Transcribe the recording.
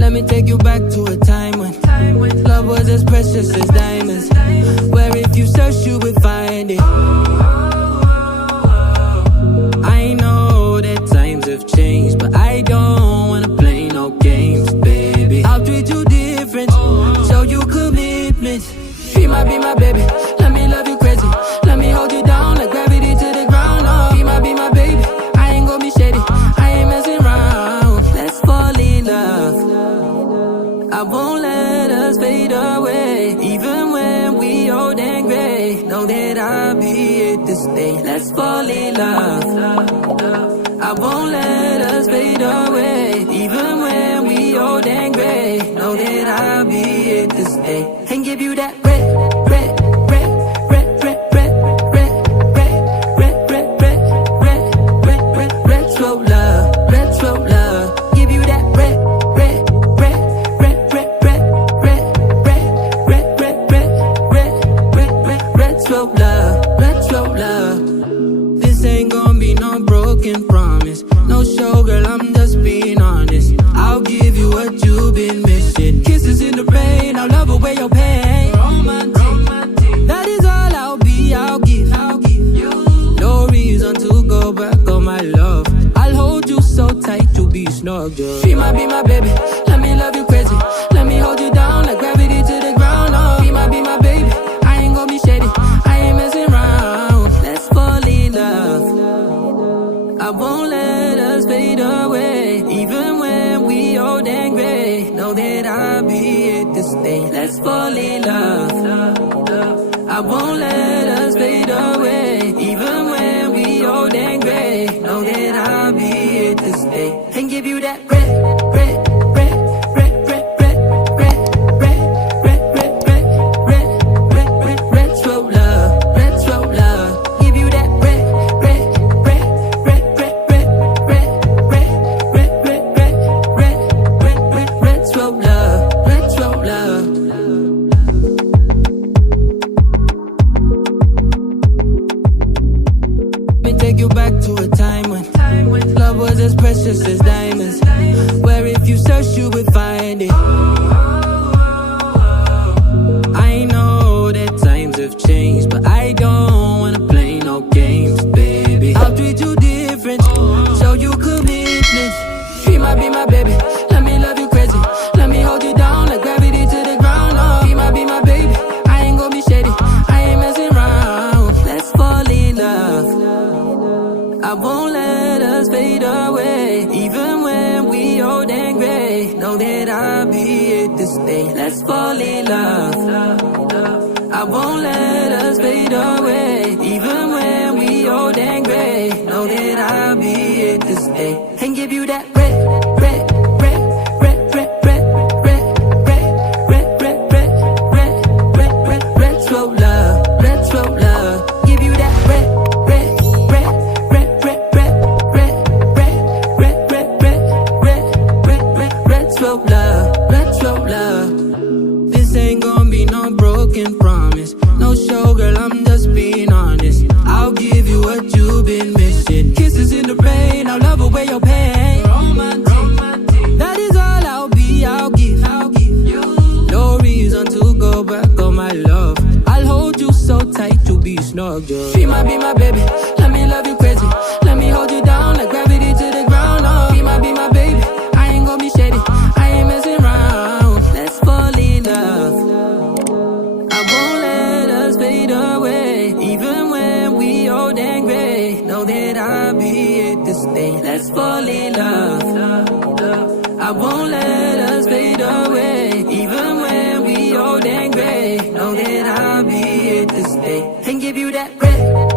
Let me take you back to a time when love was as precious as diamonds, where if you search you would find it. I know that times have changed, but I don't wanna play no games, baby. I'll treat you different, show you commitment. She might be my baby, let me love you crazy. Let me hold you down like gravity to the ground. Oh, she might be my baby, I ain't gonna be shady, I ain't messing around. Let's fall in love, I won't let us fade away. Even when we old and gray, know that I'll be here to stay. Let's fall in love, I won't let us fade away. Even when we old and gray, know that I'll be here to stay. And give you that red, red, red, red, red, red, red, red, red, red, red, red, red, red, retro love, retro love. Give you that red, red, red, red, red, red, red, red, red, red, red, red, red, retro love, retro love. This ain't gonna be no broken promise, no show, girl, I'm just being honest. I'll give you what you've been missing. Kisses in the rain, I'll love away your pain. Romantic, that is all I'll be, I'll give you. No reason to go back on my love. I'll hold you so tight, you'll be snug, yeah. She might be my baby, let me love you crazy. Let me hold you down like gravity to the ground. Oh, she might be my baby, I ain't gonna be shady, I ain't messing around. Let's fall in love, I won't let us fade away. Even when we old and gray, know that I'll be here to stay. Let's fall in love, I won't let us fade away. Even when we old and gray, know that I'll be here to stay. And give you that red, red, red, red, red, red, red, red, red, red, red, red, red, retro love, retro love. Give you that red, red, red, red, red, red, red, red, red, red, red, red, red, retro love, retro love. Let me take you back to a time when love was as precious as diamonds, where if you search you would find it. I know that times have changed, but I don't wanna play no games, baby. I'll treat you different, show you commitment. She might be my baby, let me love you crazy. Let me hold you down like gravity to the ground. Oh, she might be my baby, I ain't gonna be shady, I ain't messing around. Let's fall in love, I won't let us fade away. Even when we old and gray, know that I'll be here to stay. Let's fall in love, I won't let us fade away. Even when we old and gray, know that I'll be here to stay. And give you that red, red, red, red, red, red, red, red, red, red, red, red, red, retro love, retro love. Give you that red, red, red, red, red, red, red, red, red, red, red, red, red, retro love, retro love. This ain't gonna be no broken promise, no show, girl, I'm just being honest. I'll give you what you've been missing. Kisses in the rain, I'll love away your pain. Romantic, that is all I'll be, I'll give you. No reason to go back on my love. I'll hold you so tight, you'll be snug, yeah. She might be my baby, let me love you crazy. Let me hold you down like gravity to the ground. Oh, she might be my baby, I ain't gonna be shady, I ain't messing around. Let's fall in love, I won't let us fade away. Even when we old and gray, know that I'll be here to stay. Let's fall in love, I won't let us fade away. Even when we old and gray, know that I'll be here to stay. And give you that red,